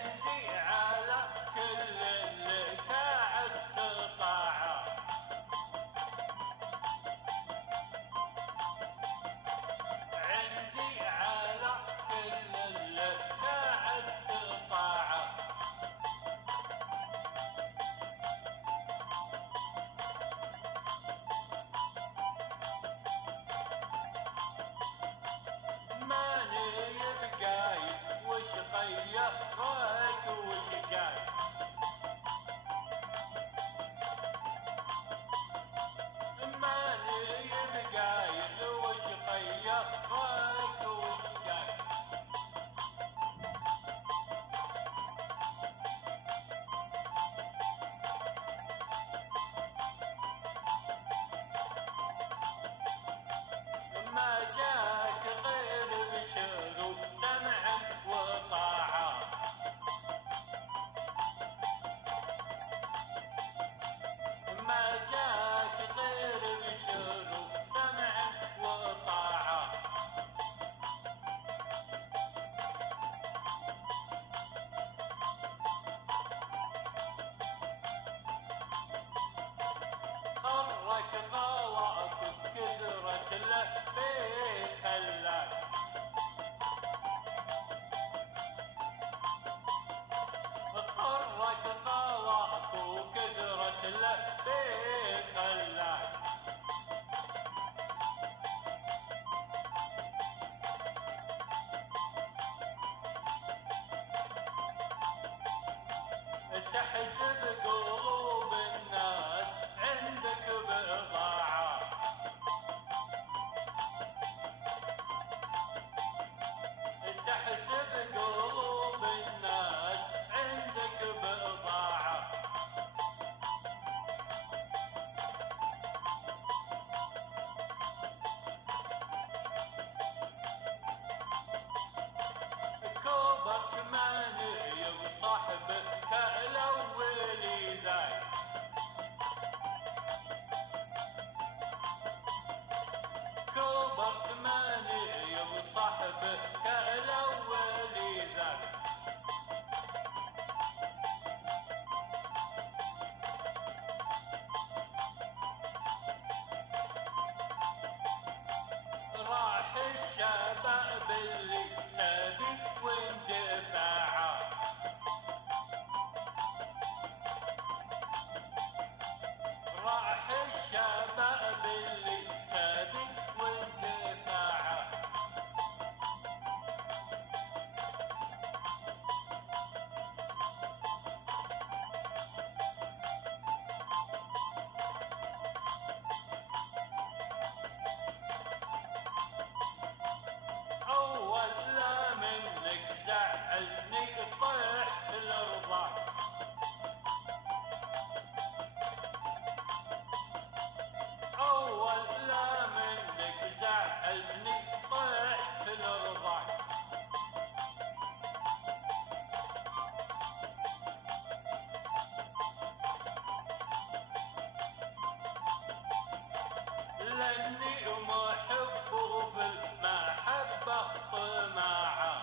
عندي على كل اللي تعس طاعة، عندي على كل اللي تعس طاعة. ماني بقايد وش غيرك وش جاي، ماني بقايد وش غيرك وش جاي. ما جاك غير بشر وسمع وطاعة، ما جاك غير بشر وسمع وطاعة. غرك غلط كثرة لفيت خلاك، غرك غلط وكثرة لفيت خلاك. تحسب قلوب الناس عندك بضاعة، تحسب قلوب الناس عندك بضاعة. كوبك ماني بصاحبك الأول ذاك، كوبك ماني بصاحبك الأول ذاك. راح الشباب اللي تبي واندفاعه، راح الشباب اللي تبي واندفاعه. أول لا منك زعلني طيح الأرض، أول لا منك زعلني طيح الأرض. لأني محب وفي المحبة طماعة،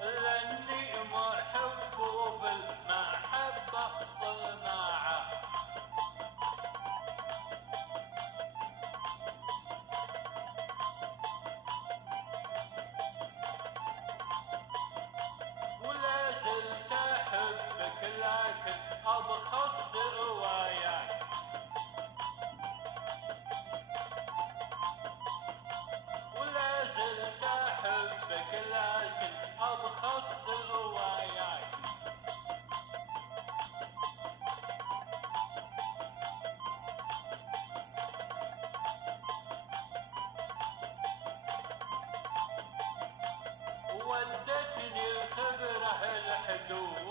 لأني محب وفي المحبة طماعة. ولا زلت أحبك لكن أبخص رواياك، ولا زلت أحبك لكن أبخص رواياك. ودتني الخبرة الحدود